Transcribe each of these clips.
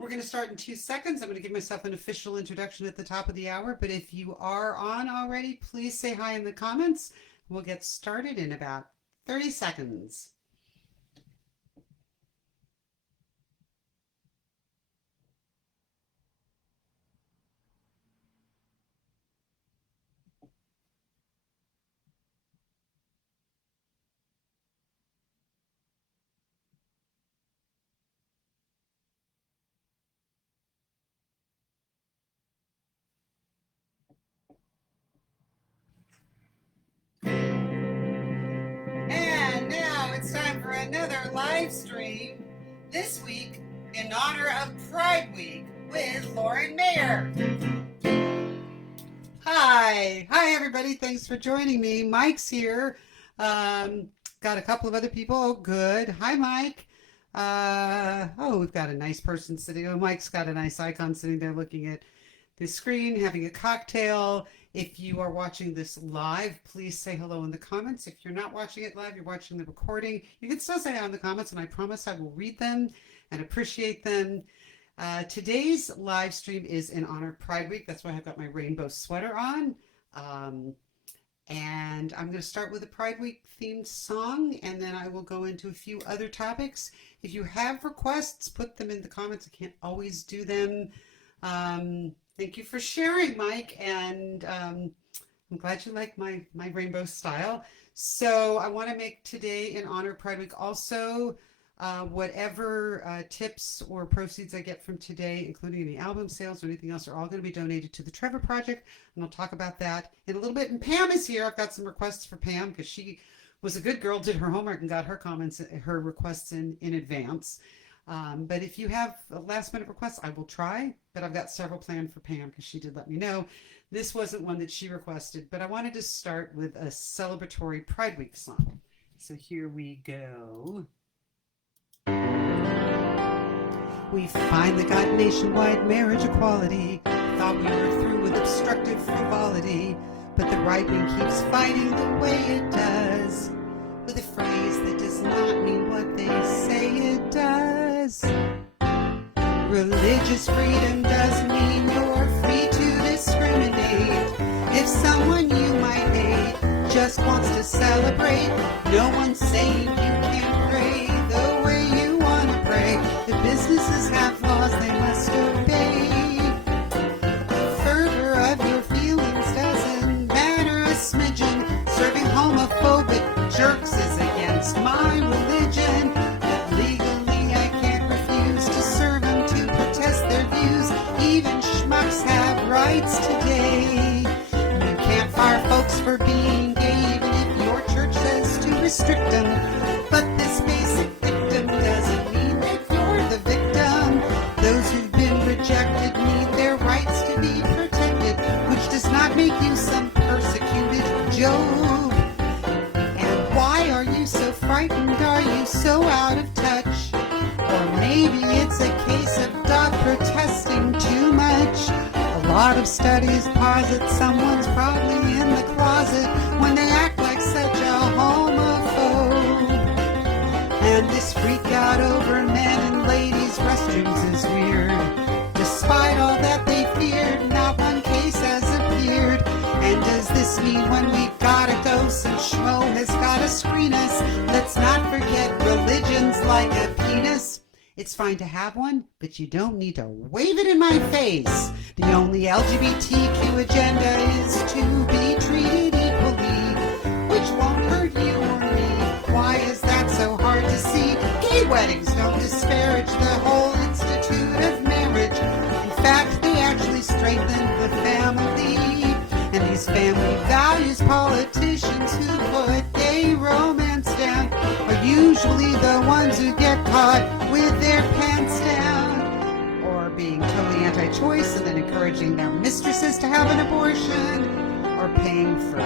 We're going to start in 2 seconds. I'm going to give myself an official introduction at the top of the hour, but if you are on already, please say hi in the comments. We'll get started in about 30 seconds. And now it's time for another live stream this week in honor of Pride Week with Lauren Mayer. Hi everybody. Thanks for joining me. Mike's here. Got a couple of other people. Oh, good. Hi, Mike. We've got a nice person sitting. Oh, Mike's got a nice icon sitting there looking at the screen, having a cocktail. If you are watching this live, please say hello in the comments. If you're not watching it live, you're watching the recording, you can still say in the comments, and I promise I will read them and appreciate them. Today's live stream is in honor of Pride Week. That's why I've got my rainbow sweater on. And I'm going to start with a Pride Week themed song, and then I will go into a few other topics. If you have requests, put them in the comments. I can't always do them. Thank you for sharing, Mike, and I'm glad you like my rainbow style. So I want to make today in honor of Pride Week also whatever tips or proceeds I get from today, including any album sales or anything else, are all going to be donated to the Trevor Project, and I'll talk about that in a little bit. And Pam is here. I've got some requests for Pam because she was a good girl, did her homework, and got her requests in advance. But if you have last minute requests, I will try, but I've got several planned for Pam because she did let me know. This wasn't one that she requested, but I wanted to start with a celebratory Pride Week song. So here we go. We finally got nationwide marriage equality. Thought we were through with obstructive frivolity, but the right wing keeps fighting the way it does, with a phrase that does not mean what they say it does. Religious freedom does mean you're free to discriminate. If someone you might hate just wants to celebrate, no one's saying you can't pray the way you want to pray. The businesses have laws they must obey. The fervor of your feelings doesn't matter a smidgen. Serving homophobic jerks is against my religion. But legally I can't refuse to serve them to protest their views. Even schmucks have rights today. You can't fire folks for being gay even if your church says to restrict them. But this basic victim doesn't mean that you're the victim. Those who've been rejected need their rights to be protected, which does not make you some persecuted Job. And why are you so frightened? Are you so out of touch? Or maybe it's a case of dog protesting too much. A lot of studies posit someone's probably in the closet when they act like such a homophobe. And this freak out over men and ladies' restrooms is weird. Despite all that they feared, not one case has appeared. And does this mean when we've gotta go, some schmo has gotta screen us? Let's not forget religion's like a penis. It's fine to have one, but you don't need to wave it in my face. The only LGBTQ agenda is to be treated equally, which won't hurt you or me. Why is that so hard to see? Gay weddings don't disparage the whole institute of marriage. In fact, they actually strengthen the family. And these family values politicians who put gay romance down are usually the ones who get caught with their pants down, or being totally anti-choice and then encouraging their mistresses to have an abortion, or paying for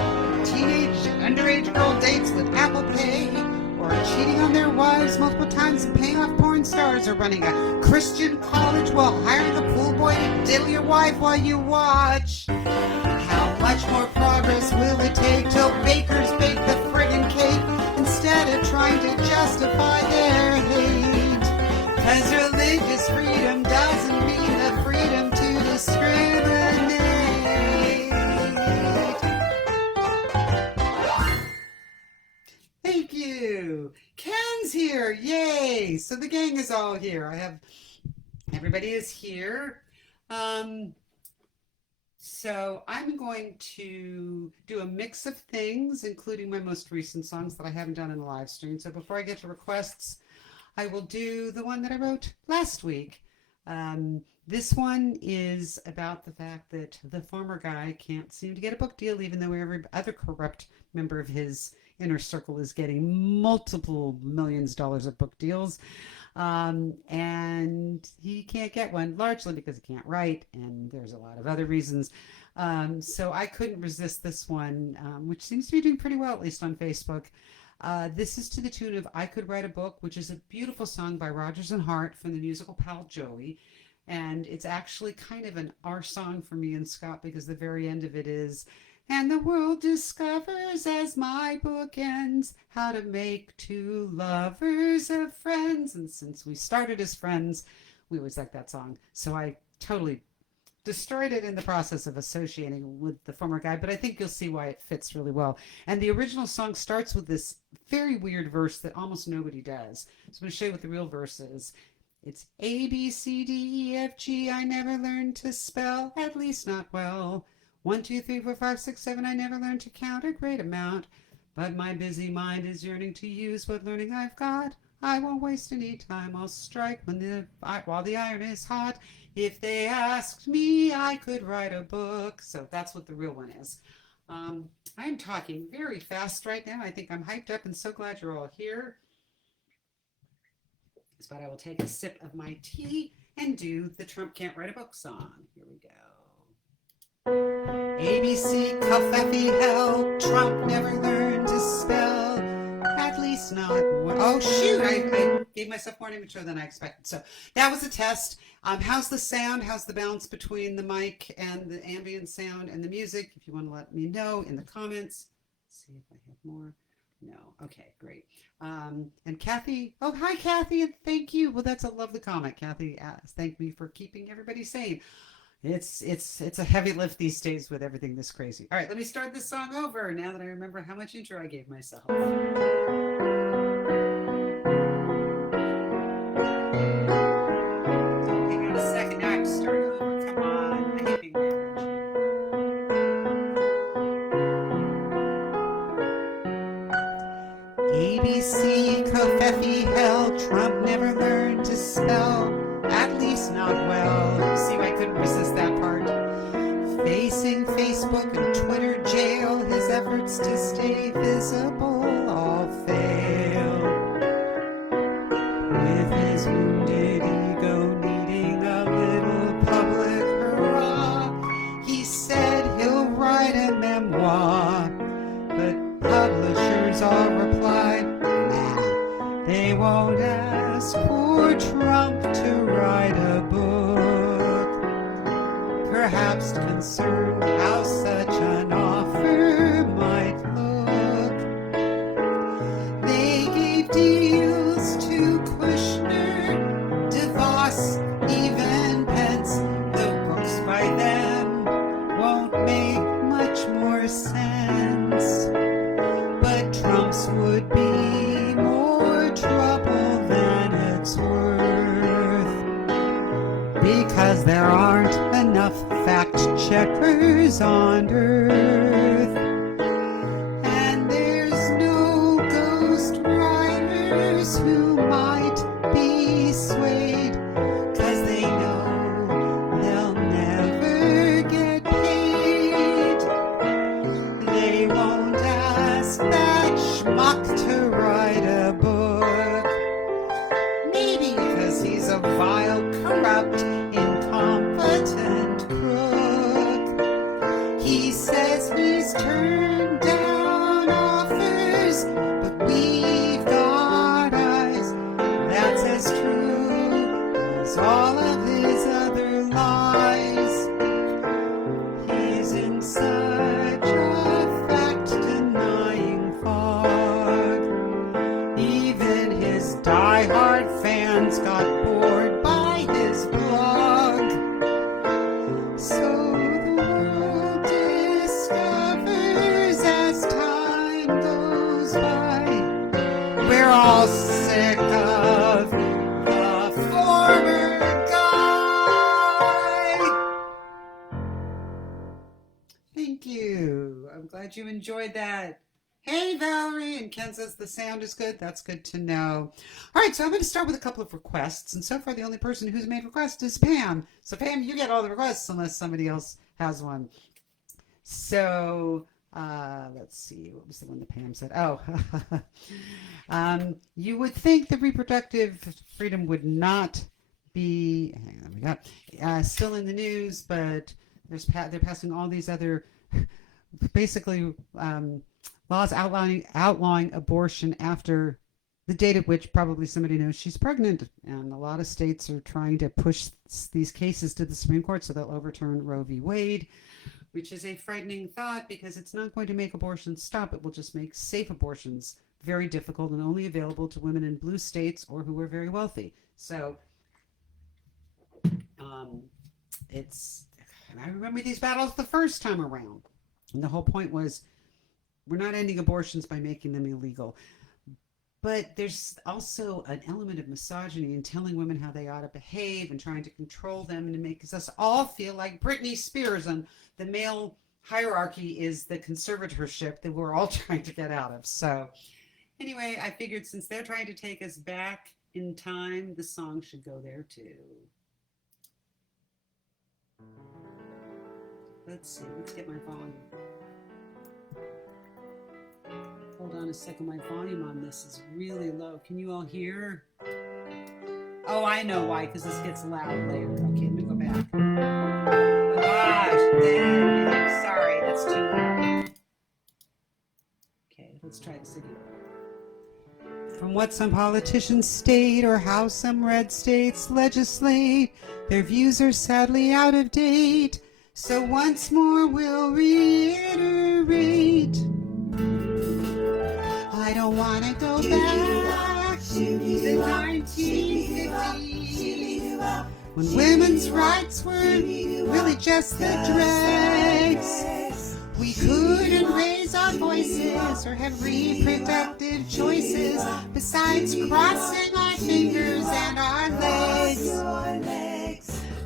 teenage and underage girl dates with Apple Pay, or cheating on their wives multiple times and paying off porn stars, or running a Christian college while hiring a pool boy to diddle your wife while you watch. How much more progress will it take till bakers bake the friggin' cake instead of trying to justify their hate? 'Cause religious freedom doesn't So the gang is all here. Everybody is here. So I'm going to do a mix of things, including my most recent songs that I haven't done in the live stream. So before I get to requests, I will do the one that I wrote last week. This one is about the fact that the former guy can't seem to get a book deal, even though every other corrupt member of his inner circle is getting multiple millions of dollars of book deals. And he can't get one, largely because he can't write, and there's a lot of other reasons. So I couldn't resist this one, which seems to be doing pretty well, at least on Facebook. This is to the tune of I Could Write a Book, which is a beautiful song by Rodgers and Hart from the musical Pal Joey. And it's actually kind of our song for me and Scott, because the very end of it is, and the world discovers as my book ends how to make two lovers of friends. And since we started as friends, we always like that song. So I totally destroyed it in the process of associating with the former guy, but I think you'll see why it fits really well. And the original song starts with this very weird verse that almost nobody does. So I'm going to show you what the real verse is. It's A, B, C, D, E, F, G. I never learned to spell, at least not well. 1, 2, 3, 4, 5, 6, 7. I never learned to count a great amount, but my busy mind is yearning to use what learning I've got. I won't waste any time. I'll strike while the iron is hot. If they asked me, I could write a book. So that's what the real one is. I'm talking very fast right now. I think I'm hyped up and so glad you're all here. But I will take a sip of my tea and do the Trump Can't Write a Book song. Here we go. ABC, Cuffeffy, hell, Trump never learned to spell, at least not well. Oh shoot, I gave myself more intro than I expected. So that was a test. How's the sound? How's the balance between the mic and the ambient sound and the music? If you want to let me know in the comments. Let's see if I have more. No. Okay, great. And Kathy, oh, hi, Kathy, and thank you. Well, that's a lovely comment. Kathy thanked me for keeping everybody sane. It's a heavy lift these days with everything this crazy. All right, let me start this song over now that I remember how much intro I gave myself. Hang on a second. Now I have to start over. Come on. I hate being weird. ABC, Covfefe, hell, Trump never learned to spell, at least not well. See, I couldn't resist that part. Facing Facebook and Twitter jail, his efforts to stay visible all fail. With his wounded ego needing a little public hurrah, he said he'll write a memoir, but publishers all replied, nah, they won't ask for Trump to write a book. Perhaps concerned how such an offer might look. They gave deals to Kushner, DeVos, even Pence. The books by them won't make much more sense, but Trump's would be more trouble than it's worth, because there aren't enough fact checkers on earth, and there's no ghost writers who might be swayed, 'cause they know they'll never get paid. They won't ask that schmuck to write a book, maybe because he's a vile, corrupt, incompetent crook. He said I'm glad you enjoyed that. Hey, Valerie. And Ken says the sound is good. That's good to know. All right, so I'm going to start with a couple of requests. And so far, the only person who's made requests is Pam. So, Pam, you get all the requests unless somebody else has one. So, let's see. What was the one that Pam said? Oh, you would think that reproductive freedom would not be, hang on, we got, still in the news, but they're passing all these other, basically, laws outlawing abortion after the date at which probably somebody knows she's pregnant. And a lot of states are trying to push these cases to the Supreme Court so they'll overturn Roe v. Wade, which is a frightening thought because it's not going to make abortions stop. It will just make safe abortions very difficult and only available to women in blue states or who are very wealthy. So and I remember these battles the first time around. And the whole point was, we're not ending abortions by making them illegal. But there's also an element of misogyny in telling women how they ought to behave and trying to control them and to make us all feel like Britney Spears and the male hierarchy is the conservatorship that we're all trying to get out of. So anyway, I figured since they're trying to take us back in time, the song should go there too. Let's see, let's get my volume. Hold on a second, my volume on this is really low. Can you all hear? Oh, I know why, because this gets loud later. Okay, let me go back. Oh gosh, sorry, that's too loud. Okay, let's try this again. From what some politicians state or how some red states legislate, their views are sadly out of date. So once more we'll reiterate, I don't want to go back to the 1950s when women's rights were really just the dregs. We couldn't raise our voices or have reproductive choices besides crossing our fingers and our legs.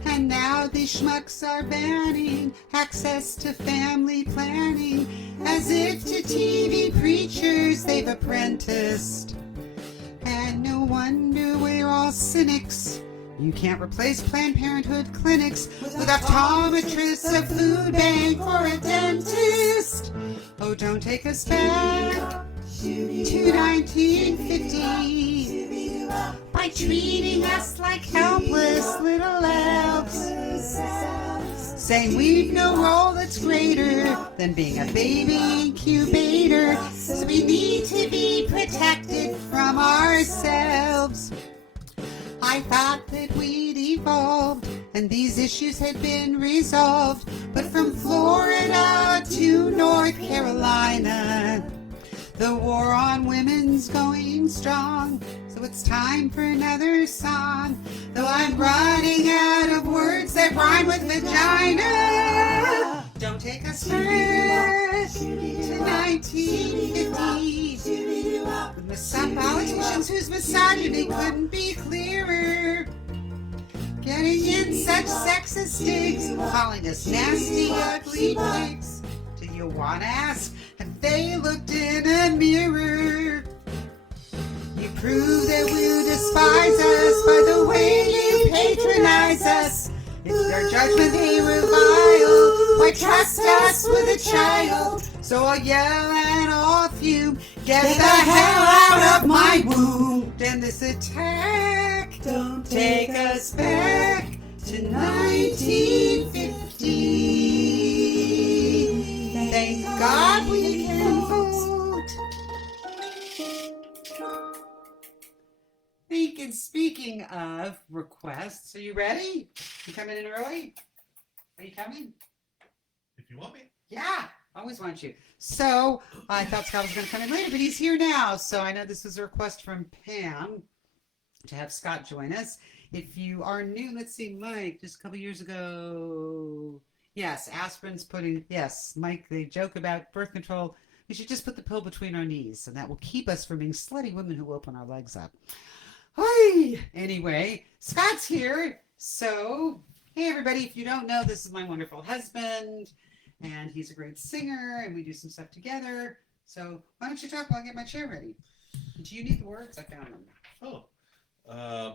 And now these schmucks are banning access to family planning, as if to TV preachers they've apprenticed. And no wonder we're all cynics. You can't replace Planned Parenthood clinics with optometrists, a food bank, or a dentist. Oh, don't take us back to 1950 by treating us like helpless little elves, saying we've no role that's greater than being a baby incubator, so we need to be protected from ourselves. I thought that we'd evolved and these issues had been resolved, but from Florida to North Carolina, the war on women's going strong. So it's time for another song, though I'm running out of words that rhyme with vagina. Don't take us back to 1950 with some politicians whose misogyny couldn't be clearer, getting in such sexist digs, calling us nasty, ugly pigs. Do you want to ask, have they looked in a mirror? You prove that you despise us by the way you patronize us. It's their judgment they revile. Why trust us with a child? So I'll yell and I'll fume. Get the hell out of my womb. Then this attack, don't take us back to 1950. Thank God we can vote. Speaking of requests, are you ready? You coming in early? Are you coming? If you want me. Yeah, always want you. So I thought Scott was going to come in later, but he's here now. So I know this is a request from Pam to have Scott join us. If you are new, let's see, Mike, just a couple years ago. Yes, aspirin's putting, yes, Mike, they joke about birth control. We should just put the pill between our knees, and that will keep us from being slutty women who open our legs up. Hi. Anyway, Scott's here. So, hey everybody, if you don't know, this is my wonderful husband. and he's a great singer, and we do some stuff together. So why don't you talk while I get my chair ready? Do you need the words? I found them. Oh, I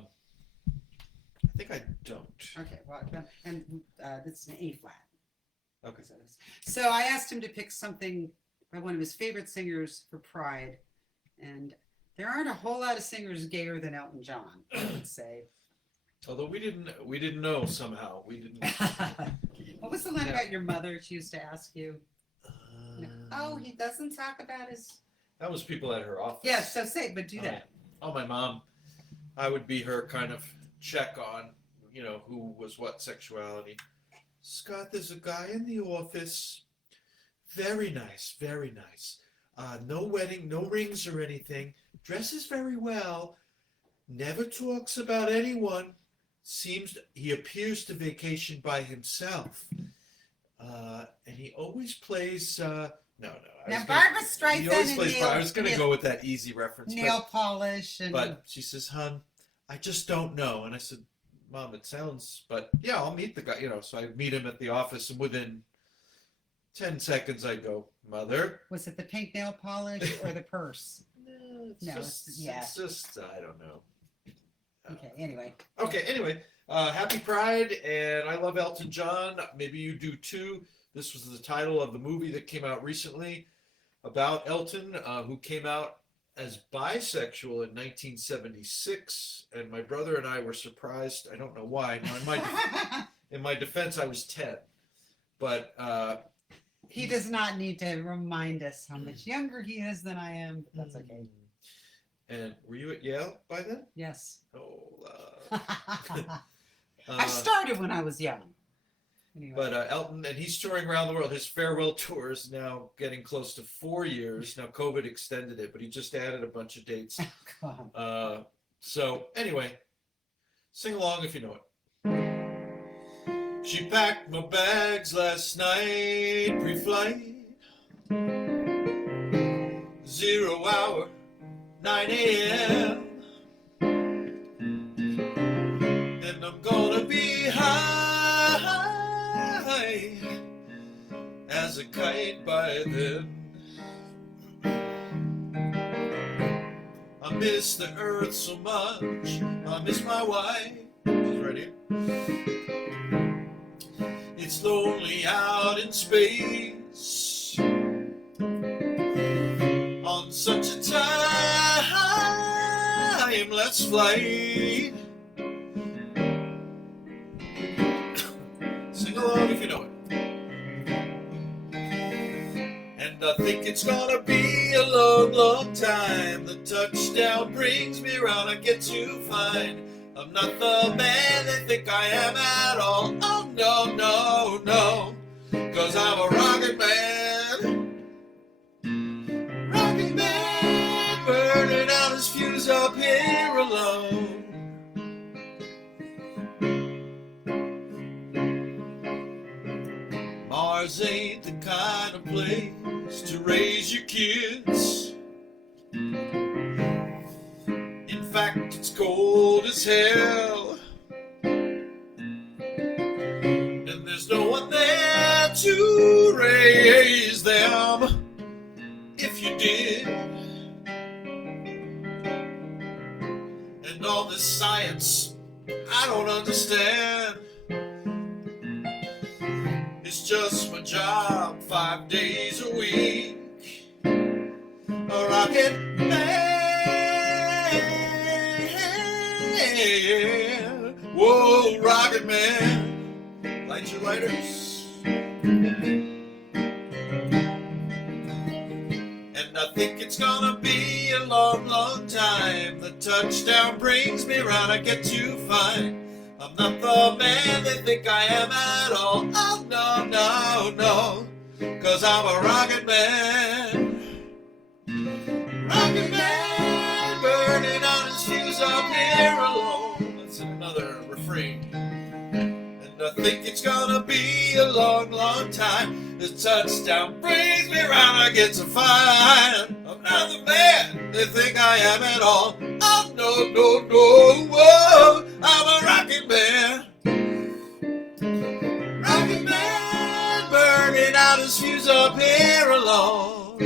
think I don't. Okay, well, and this is an A flat. Okay. So I asked him to pick something by one of his favorite singers for Pride, and there aren't a whole lot of singers gayer than Elton John, I would say. Although we didn't know somehow. We didn't. What was the line about your mother? She used to ask you. Oh, he doesn't talk about his. That was people at her office. Yeah, so say, but do that. Oh, my mom. I would be her kind of check on, who was what sexuality. Scott, there's a guy in the office. Very nice, very nice. No wedding, no rings or anything. Dresses very well. Never talks about anyone. He appears to vacation by himself. And he always plays. No. Now Barbara Streisand and I was going to go with that easy reference. Nail polish. But she says, "Hon, I just don't know." And I said, "Mom, it sounds, but yeah, I'll meet the guy." So I meet him at the office, and within 10 seconds, I go, "Mother." Was it the pink nail polish or the purse? It's just, I don't know. Okay, anyway. Happy Pride, and I love Elton John. Maybe you do too. This was the title of the movie that came out recently about Elton, who came out as bisexual in 1976, and my brother and I were surprised. I don't know why. Now, in my defense, I was 10, but he does not need to remind us how much younger he is than I am. But that's okay. And were you at Yale by then? Yes. Oh, I started when I was young. Anyway. But Elton, and he's touring around the world. His farewell tour is now getting close to 4 years. Now COVID extended it, but he just added a bunch of dates. So anyway, sing along if you know it. She packed my bags last night, pre-flight. 0 hour, 9 a.m. And I'm gonna be high as a kite by then. I miss the earth so much. I miss my wife. She's right here. It's lonely out in space on such a timeless flight. Sing along if you know it. And I think it's gonna be a long, long time. The touchdown brings me around. I get to find I'm not the man they think I am at all. Oh no, no, no, 'cause I'm a rocket man. Rocket man, burning out his fuse up here alone. Mars ain't the kind of place to raise your kids. In fact, it's cold as hell, and there's no one there to raise them if you did. And all this science I don't understand. It's just my job 5 days a week. A rocket man. Whoa, rocket man. Light your lighters. And I think it's gonna be a long, long time. The touchdown brings me round. I get to find I'm not the man they think I am at all. Oh, no, no, no, 'cause I'm a rocket man. Rocket man, burning on his fuse up here alone. That's another refrain. And I think it's gonna be a long, long time. The touchdown brings me around. I get to find I'm not the man they think I am at all. Oh, no, no, no, whoa, I'm a rocket man. Rocket man, burning out about as few's up here alone.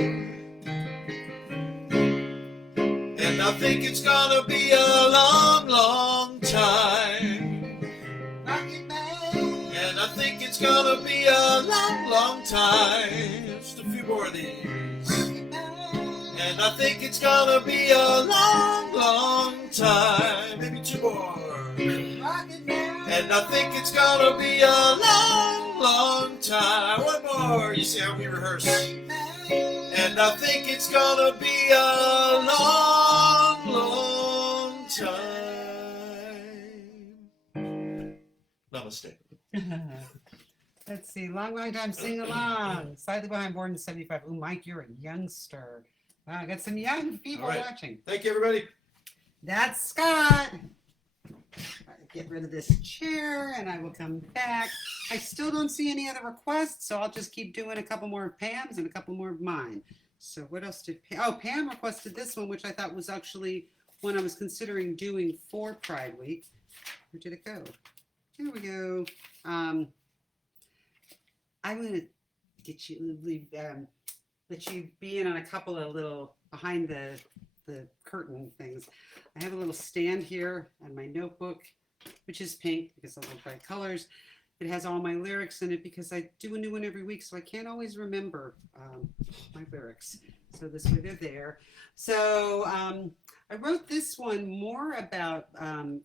And I think it's gonna be a long, long time. And I think it's gonna be a long, long time. Just a few more of these. And I think it's gonna be a long, long time. Maybe two more. And I think it's gonna be a long, long time. One more. You see how we rehearse. And I think it's gonna be a long, long time. Namaste. Let's see. Long time sing along. Slightly behind born in 75. Ooh, Mike, you're a youngster. Wow, I got some young people watching. Thank you, everybody. That's Scott. Get rid of this chair and I will come back. I still don't see any other requests, so I'll just keep doing a couple more of Pam's and a couple more of mine. So what else did Pam requested this one, which I thought was actually one I was considering doing for Pride Week. Where did it go? Here we go. I'm going to get you, let you be in on a couple of little behind the curtain things. I have a little stand here on my notebook, which is pink because I love bright colors. It has all my lyrics in it because I do a new one every week, so I can't always remember my lyrics. So this way they're there. So I wrote this one more about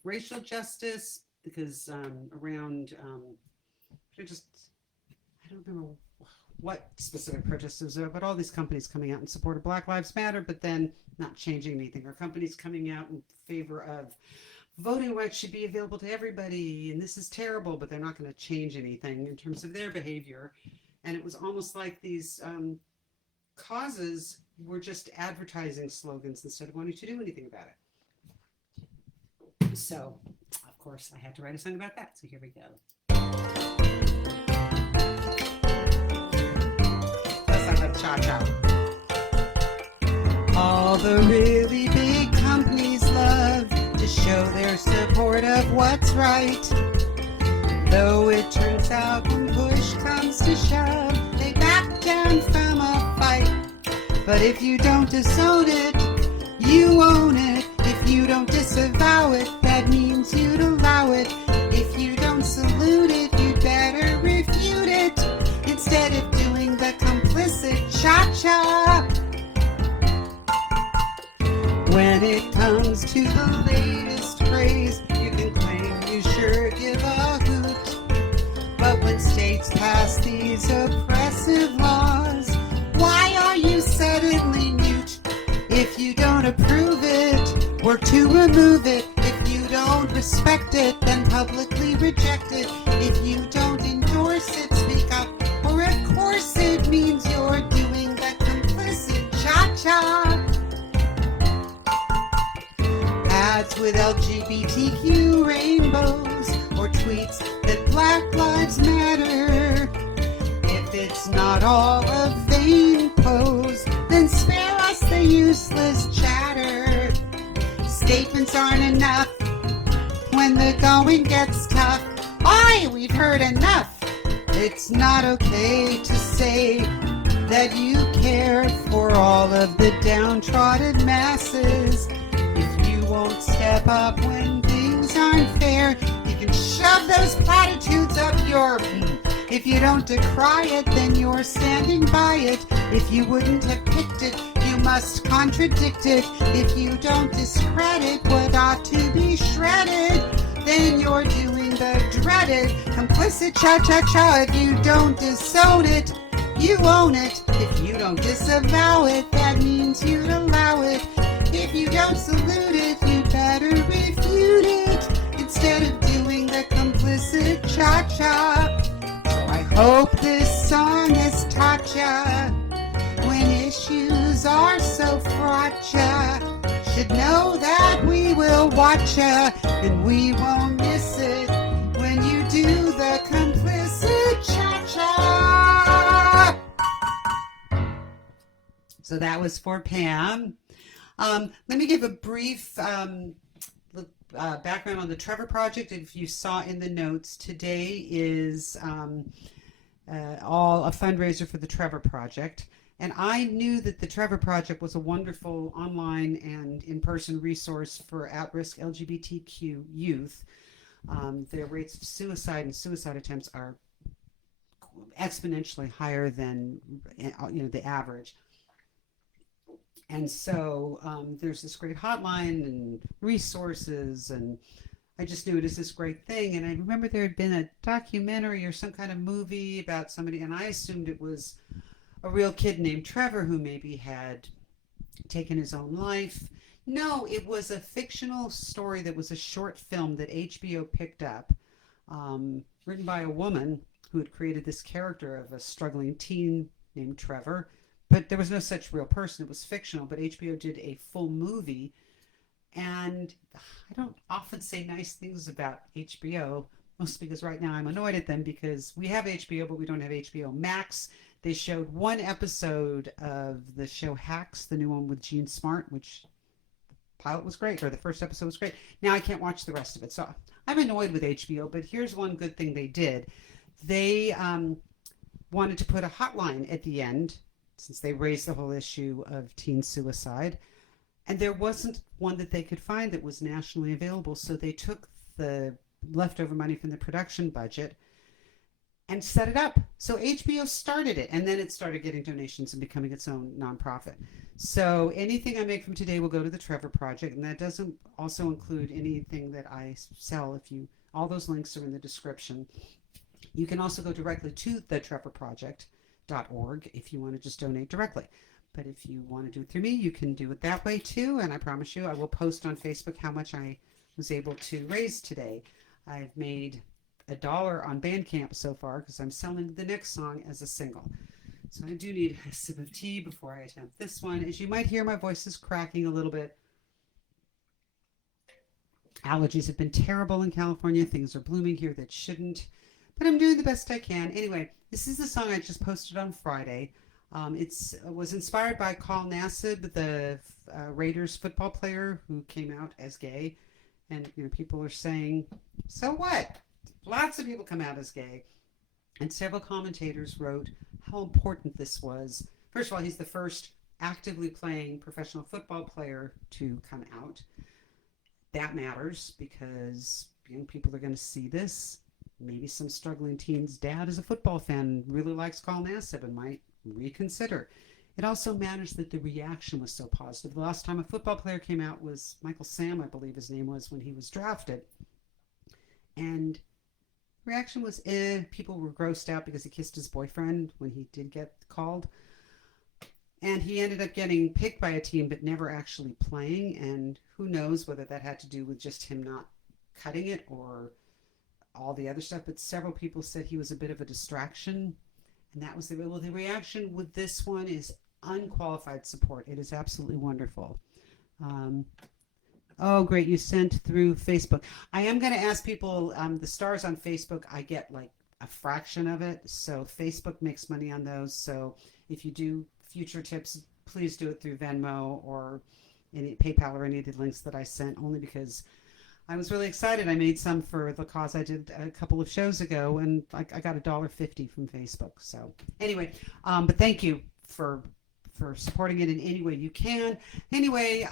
racial justice because around, I don't remember what specific protests there, but all these companies coming out in support of Black Lives Matter, but then not changing anything, or companies coming out in favor of voting rights should be available to everybody, and this is terrible, but they're not going to change anything in terms of their behavior. And it was almost like these causes were just advertising slogans instead of wanting to do anything about it. So, of course, I had to write a song about that, so here we go. Cha-cha. All the really big companies love to show their support of what's right. Though it turns out when push comes to shove, they back down from a fight. But if you don't disown it, you own it. If you don't disavow it, that means you'd allow it. If you don't salute it, you'd better refute it. Instead of doing the complicit cha-cha. When it comes to the latest craze, you can claim you sure give a hoot. But when states pass these oppressive laws, why are you suddenly mute? If you don't approve it, work to remove it. If you don't respect it, then publicly reject it. If you don't endorse it, speak up. Or of course it means you're doing the complicit cha-cha. Ads with LGBTQ rainbows or tweets that Black Lives Matter. If it's not all a vain pose, then spare us the useless chatter. Statements aren't enough when the going gets tough. Aye, we've heard enough. It's not okay to say that you care for all of the downtrodden masses. If you won't step up when things aren't fair, you can shove those platitudes up your... If you don't decry it, then you're standing by it. If you wouldn't have picked it, you must contradict it. If you don't discredit what ought to be shredded, then you're doing the dreaded complicit cha-cha-cha. If you don't disown it, you own it. If you don't disavow it, that means you'd allow it. If you don't salute it, you better refute it. Instead of doing the complicit cha-cha. I hope this song has taught ya when issues are so fraught ya. Should know that we will watch ya and we won't miss it when you do the complicit cha-cha. So that was for Pam. Let me give a brief background on the Trevor Project. If you saw in the notes, today is all a fundraiser for the Trevor Project. And I knew that the Trevor Project was a wonderful online and in-person resource for at-risk LGBTQ youth. Their rates of suicide and suicide attempts are exponentially higher than the average. And so there's this great hotline and resources, and I just knew it as this great thing. And I remember there had been a documentary or some kind of movie about somebody, and I assumed it was a real kid named Trevor who maybe had taken his own life. No, it was a fictional story that was a short film that HBO picked up, written by a woman who had created this character of a struggling teen named Trevor. But there was no such real person. It was fictional, but HBO did a full movie. And I don't often say nice things about HBO, mostly because right now I'm annoyed at them because we have HBO, but we don't have HBO Max. They showed one episode of the show Hacks, the new one with Gene Smart, which the pilot was great, or the first episode was great. Now I can't watch the rest of it. So I'm annoyed with HBO, but here's one good thing they did. They wanted to put a hotline at the end, since they raised the whole issue of teen suicide. And there wasn't one that they could find that was nationally available. So they took the leftover money from the production budget and set it up. So HBO started it, and then it started getting donations and becoming its own nonprofit. So anything I make from today will go to the Trevor Project, and that doesn't also include anything that I sell. All those links are in the description. You can also go directly to thetrevorproject.org if you want to just donate directly. But if you want to do it through me, you can do it that way too. And I promise you, I will post on Facebook how much I was able to raise today. I've made $1 on Bandcamp so far because I'm selling the next song as a single. So I do need a sip of tea before I attempt this one. As you might hear, my voice is cracking a little bit. Allergies have been terrible in California. Things are blooming here that shouldn't. But I'm doing the best I can. Anyway, this is the song I just posted on Friday. It was inspired by Carl Nassib, the Raiders football player who came out as gay. And people are saying, so what? Lots of people come out as gay. And several commentators wrote how important this was. First of all, he's the first actively playing professional football player to come out. That matters because young people are going to see this. Maybe some struggling teen's dad is a football fan, really likes Carl Nassib and might reconsider. It also matters that the reaction was so positive. The last time a football player came out was Michael Sam, I believe his name was, when he was drafted. And reaction was, people were grossed out because he kissed his boyfriend when he did get called. And he ended up getting picked by a team but never actually playing. And who knows whether that had to do with just him not cutting it or all the other stuff. But several people said he was a bit of a distraction. And that was the reaction with this one is unqualified support. It is absolutely wonderful. Oh, great. You sent through Facebook. I am going to ask people, the stars on Facebook, I get like a fraction of it. So Facebook makes money on those. So if you do future tips, please do it through Venmo or any PayPal or any of the links that I sent, only because I was really excited. I made some for the cause I did a couple of shows ago, and I got $1.50 from Facebook. So anyway, but thank you for supporting it in any way you can. Anyway,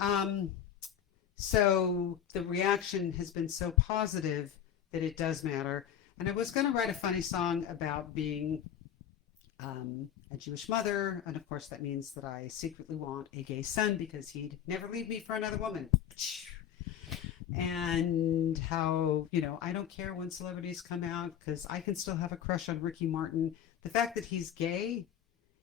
so the reaction has been so positive that it does matter. And I was going to write a funny song about being a Jewish mother, and of course that means that I secretly want a gay son because he'd never leave me for another woman. And how, I don't care when celebrities come out because I can still have a crush on Ricky Martin. The fact that he's gay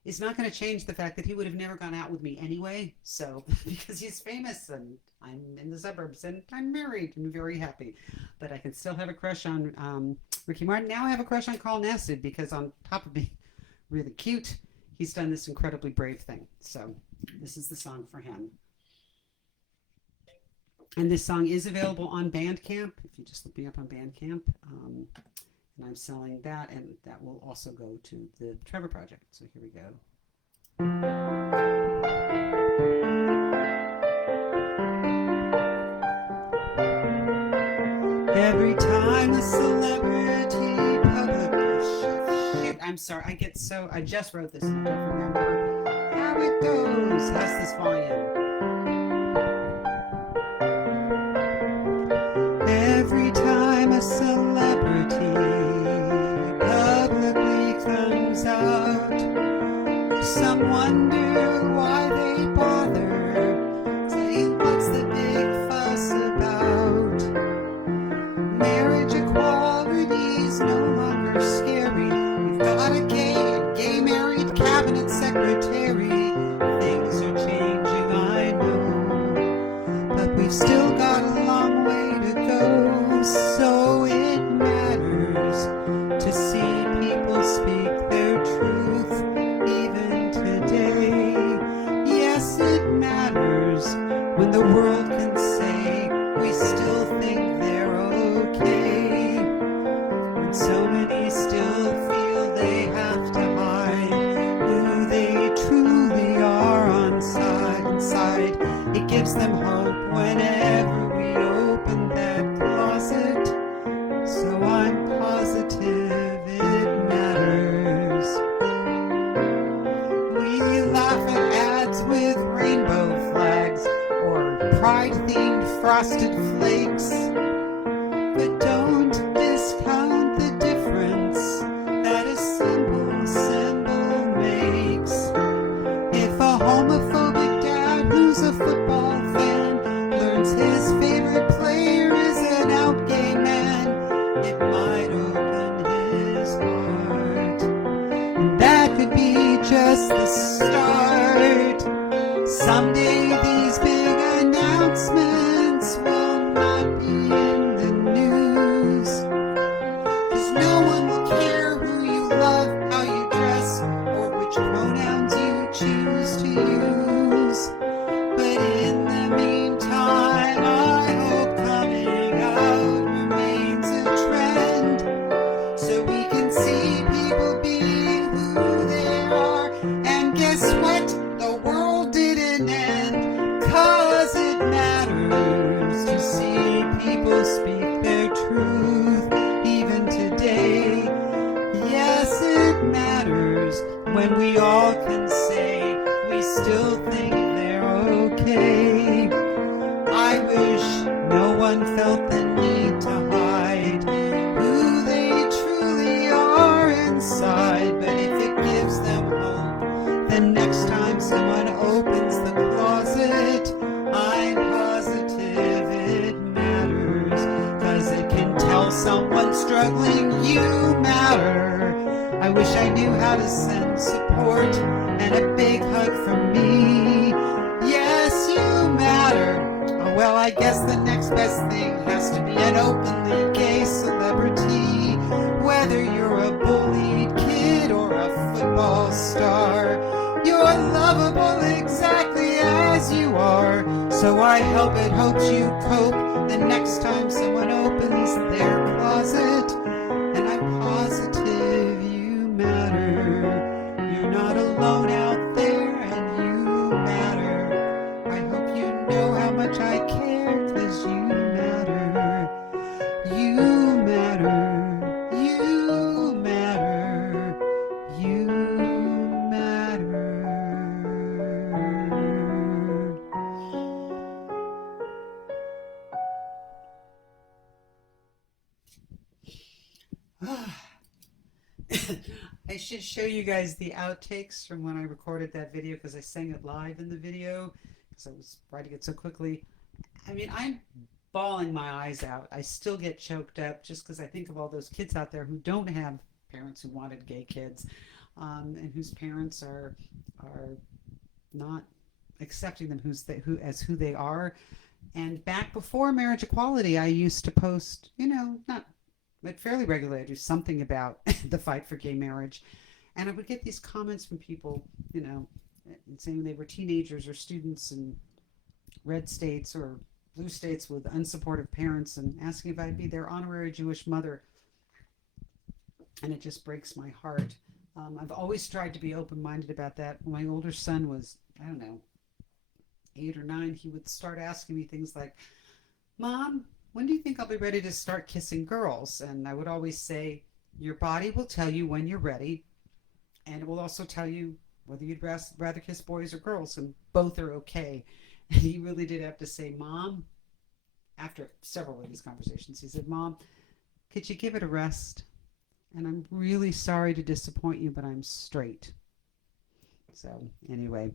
is not going to change the fact that he would have never gone out with me anyway. So, because he's famous and I'm in the suburbs and I'm married and very happy. But I can still have a crush on Ricky Martin. Now I have a crush on Carl Nassib because on top of being really cute, he's done this incredibly brave thing. So this is the song for him. And this song is available on Bandcamp. If you just look me up on Bandcamp. And I'm selling that, and that will also go to the Trevor Project. So here we go. Every time a celebrity publishes... I'm I'm sorry. I just wrote this and I don't remember how it goes. How's this volume? Every time a celebrity publicly comes out, some wonder why they bother saying what's the big fuss about. Marriage equality's no longer scary. We've got a gay married cabinet secretary. Things are changing, I know, but we've still got a long way to go. So it matters to see people speak their truth even today. Yes, it matters when the world can say we still think they're okay. When so many still feel they have to hide who they truly are inside. It gives them hope whenever we open that closet. So I'm positive it matters. We laugh at ads with rainbow flags or pride-themed frosted flakes, but don't discount the difference that a simple symbol makes. If a homophobic dad who's a football fan learns his favorite player is an out gay man, it might open his heart. And that could be just the start. Someday these big announcements will not be in the news, 'cause no one will care who you love, how you dress, or which pronouns you choose to use. But in the meantime, I hope coming out remains a trend, so we can see people being who they are. And guess what? The world didn't end, 'cause it matters to see people speak their truth even today. Yes, it matters when we all can say we still think they're okay. I wish no one felt the need to hide who they truly are inside. But if it gives them hope, then next time someone opens the closet, I'm positive it matters, 'cause it can tell someone struggling you matter. I wish I knew how to send support and a big hug from me. Yes, you matter. Oh, well, I guess the next best thing has to be an openly gay celebrity. Whether you're a bullied kid or a football star, you're lovable exactly as you are. So I hope it hopes you cope the next time someone opens their closet. And I'm positive you matter. You're not alone out there, and you matter. I hope you know how much I care, 'cause you matter. You matter. You matter. You matter. I should show you guys the outtakes from when I recorded that video, because I sang it live in the video because I was writing it so quickly. I mean, I'm bawling my eyes out. I still get choked up just because I think of all those kids out there who don't have parents who wanted gay kids, and whose parents are not accepting them as who they are. And back before marriage equality, I used to post, not but fairly regularly, I do something about the fight for gay marriage. And I would get these comments from people, saying they were teenagers or students in red states or blue states with unsupportive parents, and asking if I'd be their honorary Jewish mother. And it just breaks my heart. I've always tried to be open-minded about that. When my older son was, 8 or 9, he would start asking me things like, "Mom, when do you think I'll be ready to start kissing girls?" And I would always say, "Your body will tell you when you're ready. And it will also tell you whether you'd rather kiss boys or girls, and both are okay. And he really did have to say, Mom, after several of these conversations, he said, Mom, could you give it a rest? And I'm really sorry to disappoint you, but I'm straight. So anyway,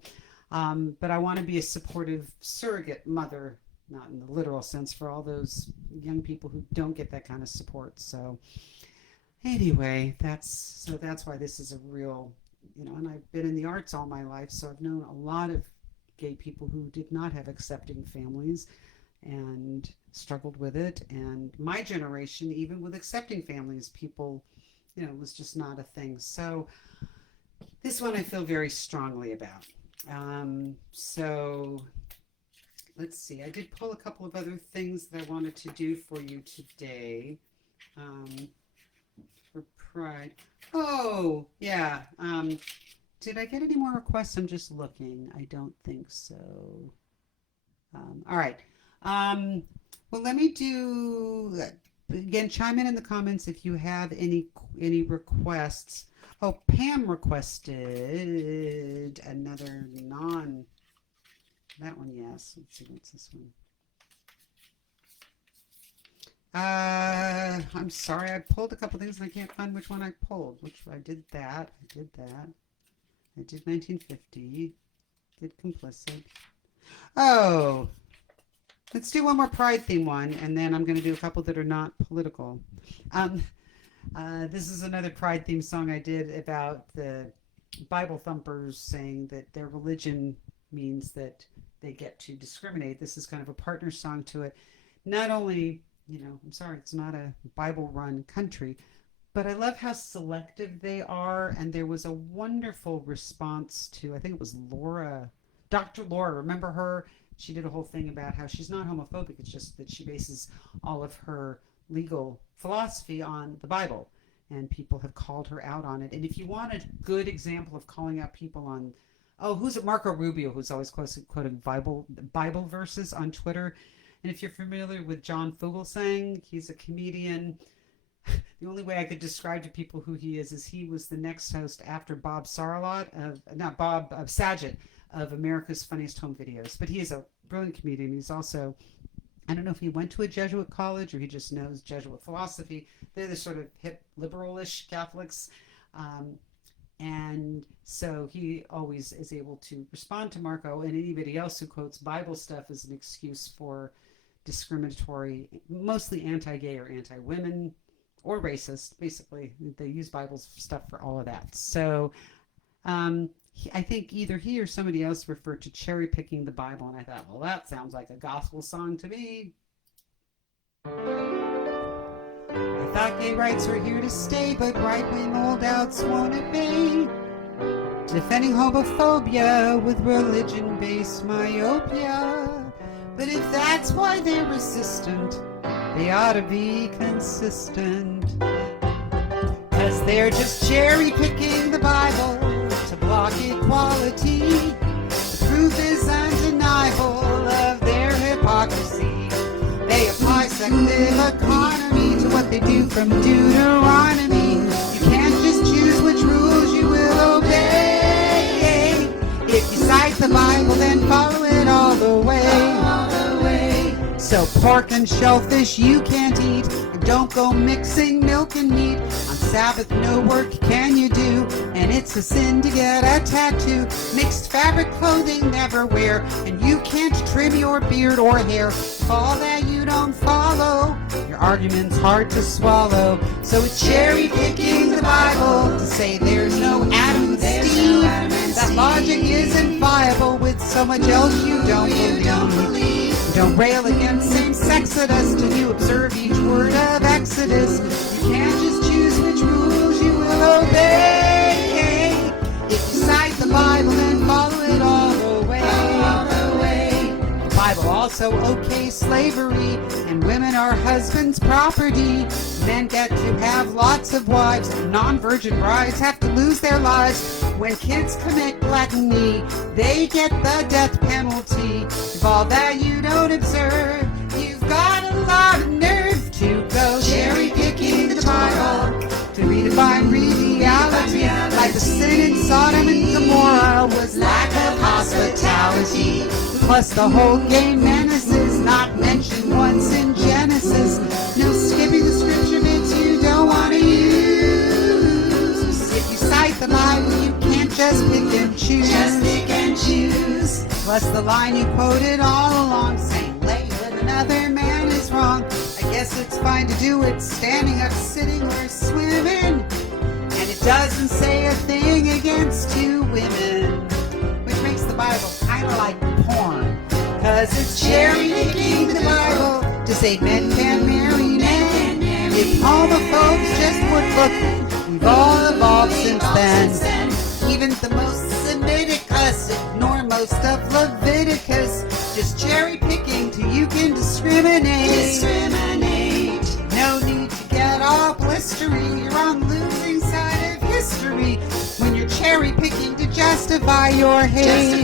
but I want to be a supportive surrogate mother, not in the literal sense, for all those young people who don't get that kind of support. So anyway, that's why this is a real, and I've been in the arts all my life, so I've known a lot of gay people who did not have accepting families and struggled with it. And my generation, even with accepting families, people, it was just not a thing. So this one I feel very strongly about. So let's see. I did pull a couple of other things that I wanted to do for you today. For Pride. Oh, yeah. Did I get any more requests? I'm just looking. I don't think so. All right. Well, let me do, again, chime in the comments if you have any requests. Oh, Pam requested another that one, yes. Let's see, what's this one? I'm sorry, I pulled a couple things and I can't find which one I pulled. I did that. I did 1950. Did complicit. Oh, let's do one more Pride theme one, and then I'm going to do a couple that are not political. This is another Pride theme song I did about the Bible thumpers saying that their religion means that they get to discriminate. This is kind of a partner song to it. Not only, I'm sorry, it's not a Bible-run country, but I love how selective they are. And there was a wonderful response to, I think it was Dr. Laura, remember her? She did a whole thing about how she's not homophobic. It's just that she bases all of her legal philosophy on the Bible, and people have called her out on it. And if you want a good example of calling out people on, who's it? Marco Rubio, who's always quoting Bible verses on Twitter. And if you're familiar with John Fugelsang, he's a comedian. The only way I could describe to people who he is he was the next host after Bob Saget of America's Funniest Home Videos. But he is a brilliant comedian. He's also, I don't know if he went to a Jesuit college or he just knows Jesuit philosophy. They're the sort of hip, liberal-ish Catholics. And so he always is able to respond to Marco and anybody else who quotes Bible stuff as an excuse for discriminatory, mostly anti-gay or anti-women or racist. Basically, they use Bible stuff for all of that. So I think either he or somebody else referred to Cherrypicking the Bible, and I thought, well, that sounds like a gospel song to me. I thought gay rights were here to stay, but right-wing holdouts won't obey. Defending homophobia with religion-based myopia. But if that's why they're resistant, they ought to be consistent. 'Cause they're just cherry-picking the Bible to block equality. The proof is undeniable of their hypocrisy. They apply selective economy to what they do from Deuteronomy. You can't just choose which rules you will obey. If you cite the Bible, then follow it all the way. So pork and shellfish you can't eat, and don't go mixing milk and meat. On Sabbath no work can you do, and it's a sin to get a tattoo. Mixed fabric clothing never wear, and you can't trim your beard or hair. All that you don't follow, your argument's hard to swallow. So it's cherry picking the Bible to say there's no Adam and Steve. That logic isn't viable with so much else you don't believe. Don't rail against same-sex till you observe each word of Exodus. You can't just choose which rules you will obey. If you cite the Bible, then follow it all the way. The Bible also okays slavery, and women are husbands' property. Men get to have lots of wives, non-virgin brides have to lose their lives. When kids commit gluttony, they get the death penalty. If all that you don't observe, you've got a lot of nerve to go cherry-picking the Bible to redefine reality like the sin Plus the whole game menaces, not mentioned once in Genesis. No skipping the scripture bits you don't want to use. If you cite the Bible, you can't just pick and choose. Just pick and choose. Plus the line you quoted all along, saying lay with another man is wrong. I guess it's fine to do it standing up, sitting, or swimming. And it doesn't say a thing against two women, which makes the Bible kind of like porn. Cause it's cherry-picking the Bible to say men can marry men. If homophobes just would look, we've all evolved since then. Even the most Semitic us ignore most of Leviticus. Just cherry-picking till you can discriminate. No need to get all blistery. You're on the losing side of history when you're cherry-picking to justify your hate.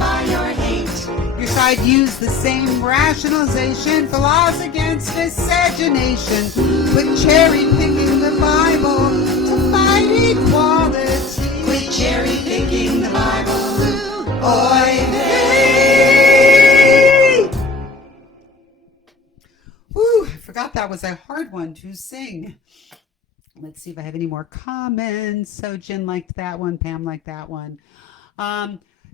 Your side used the same rationalization for laws against miscegenation, but cherry-picking the Bible to fight equality. Quit cherry-picking the Bible. Oy vey! Woo, I forgot that was a hard one to sing. Let's see if I have any more comments. So Jen liked that one. Pam liked that one.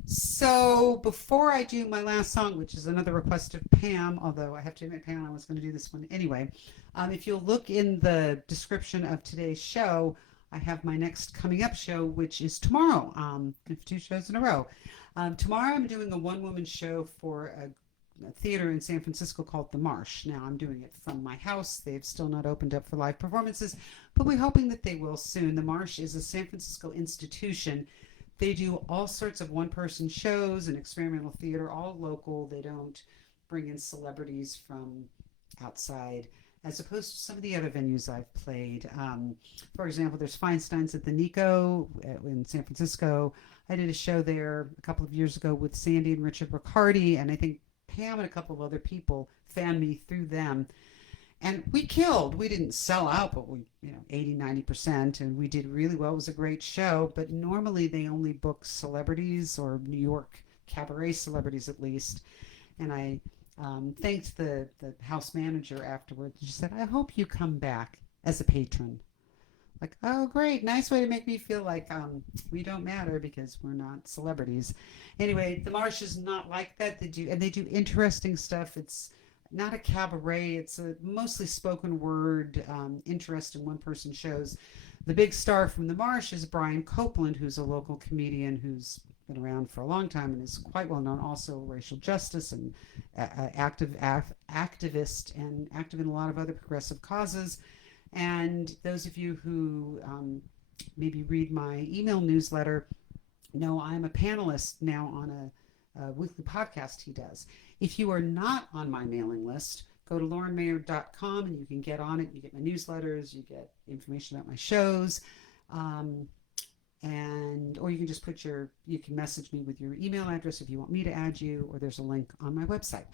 So before I do my last song, which is another request of Pam, although I have to admit, Pam, I was going to do this one anyway. If you'll look in the description of today's show, I have my next coming up show, which is tomorrow. 2 shows in a row. Tomorrow I'm doing a one-woman show for a theater in San Francisco called The Marsh. Now I'm doing it from my house. They've still not opened up for live performances, but we're hoping that they will soon. The Marsh is a San Francisco institution. They do all sorts of one-person shows and experimental theater, all local. They don't bring in celebrities from outside, as opposed to some of the other venues I've played. For example, there's Feinstein's at the Nico in San Francisco. I did a show there a couple of years ago with Sandy and Richard Riccardi, and I think Pam and a couple of other people found me through them. And we killed. We didn't sell out, but we, 80, 90%, and we did really well. It was a great show, but normally they only book celebrities or New York cabaret celebrities at least. And I thanked the house manager afterwards. She said, I hope you come back as a patron. Like, oh, great. Nice way to make me feel like we don't matter because we're not celebrities. Anyway, the Marsh is not like that. They do interesting stuff. It's not a cabaret. It's a mostly spoken word, interesting one-person shows. The big star from the Marsh is Brian Copeland, who's a local comedian who's been around for a long time and is quite well known, also racial justice and activist and active in a lot of other progressive causes. And those of you who maybe read my email newsletter know I'm a panelist now on a weekly podcast he does. If you are not on my mailing list, go to laurenmayer.com and you can get on it. You get my newsletters, you get information about my shows, or you can just you can message me with your email address if you want me to add you, or there's a link on my website.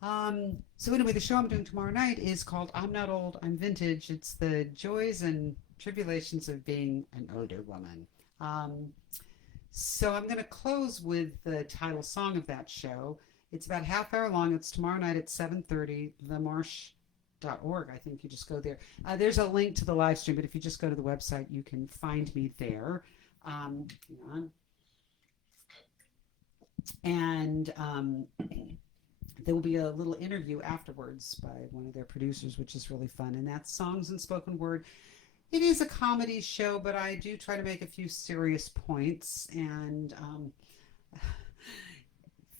So anyway, the show I'm doing tomorrow night is called I'm Not Old, I'm Vintage. It's the joys and tribulations of being an older woman. So I'm going to close with the title song of that show. It's about half hour long. It's tomorrow night at 7:30, themarsh.org. I think you just go there. There's a link to the live stream, but if you just go to the website, you can find me there. There will be a little interview afterwards by one of their producers, which is really fun. And that's Songs and Spoken Word. It is a comedy show, but I do try to make a few serious points and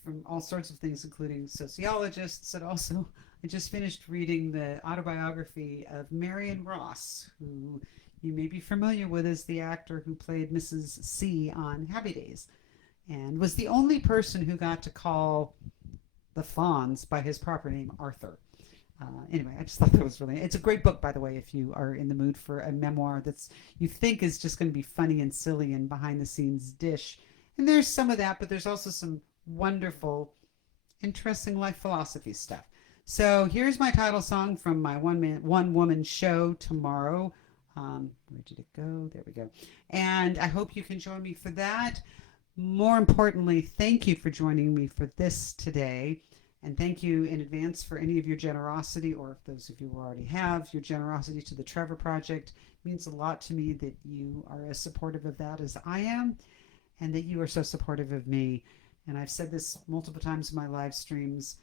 from all sorts of things, including sociologists. And also, I just finished reading the autobiography of Marion Ross, who you may be familiar with as the actor who played Mrs. C on Happy Days, and was the only person who got to call the Fonz by his proper name, Arthur. Anyway, I just thought that was it's a great book, by the way, if you are in the mood for a memoir that's you think is just going to be funny and silly and behind the scenes dish. And there's some of that, but there's also some wonderful, interesting life philosophy stuff. So here's my title song from my one woman show tomorrow. Where did it go? There we go. And I hope you can join me for that. More importantly, thank you for joining me for this today. And thank you in advance for any of your generosity, or if those of you who already have, your generosity to the Trevor Project. It means a lot to me that you are as supportive of that as I am, and that you are so supportive of me. And I've said this multiple times in my live streams.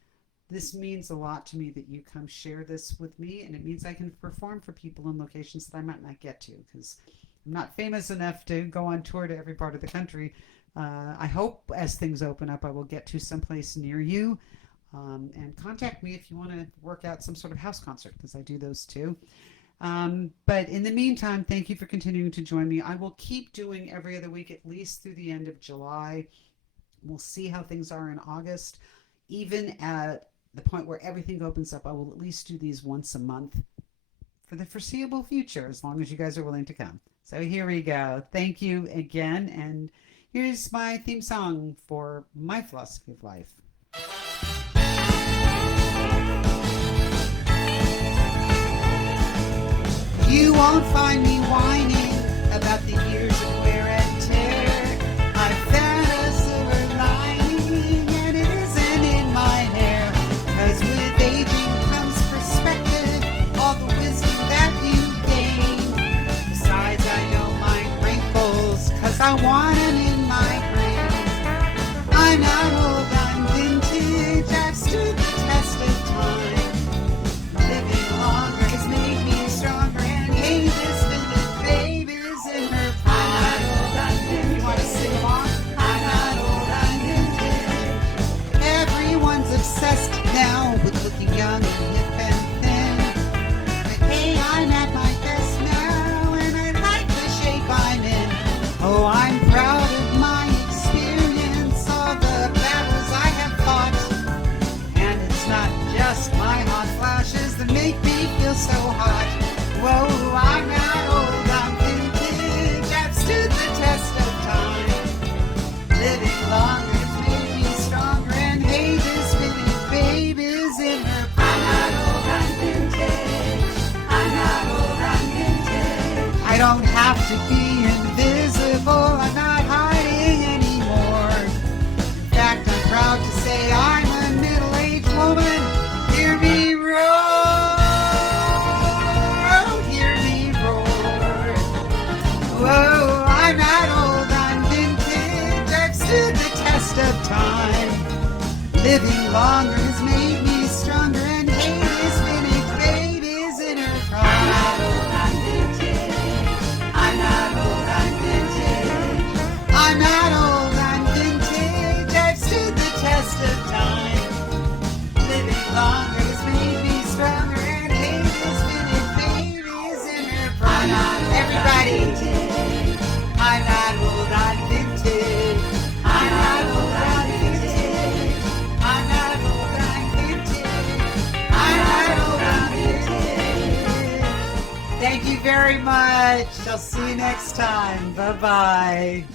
This means a lot to me that you come share this with me, and it means I can perform for people in locations that I might not get to, because I'm not famous enough to go on tour to every part of the country. I hope as things open up, I will get to someplace near you. And contact me if you want to work out some sort of house concert, because I do those too. But in the meantime, thank you for continuing to join me. I will keep doing every other week, at least through the end of July. We'll see how things are in August. Even at the point where everything opens up, I will at least do these once a month for the foreseeable future, as long as you guys are willing to come. So here we go. Thank you again. And here's my theme song for my philosophy of life. You won't find me whining about the years of wear and tear. I've found a silver lining, and it isn't in my hair. 'Cause with aging comes perspective, all the wisdom that you gain. Besides, I don't mind wrinkles, 'cause I want them in my brain. I'm not old, I'm vintage, I've stood the test of time. Living longer has made me stronger. This vintage baby's in her prime. I'm not old, I'm vintage. You want to sing along? I'm not old, I'm vintage. Everyone's obsessed now with looking young and hip and thin. But hey, I'm at my best now, and I like the shape I'm in. Oh, I'm proud of my experience, all the battles I have fought. And it's not just my hot flashes that make me feel so hot. Whoa, I'm not old, I'm vintage, I've stood the test of time. Living longer has made me stronger, and hey, this vintage baby's in her prime. I'm not old, I'm vintage, I'm not old, I'm vintage. I don't have to be invisible, I'm not hiding anymore. In fact, I'm proud to say I'm a middle-aged woman. Hear me roar. Whoa, I'm not old, I'm vintage, I've stood the test of time. Living longer has made me stronger, and hey, this vintage baby's in her prime. I'm not old, I'm vintage, I'm not old, I'm vintage. I'm not old, I'm vintage, I've stood the test of time. Living longer has made me stronger, and hey, this vintage baby's in her prime. Everybody. I'm not old, I'm vintage. I'm not old, I'm vintage. I'm not old, I'm vintage. I'm not old, I'm vintage. Thank you very much. I'll see you next time. Bye-bye.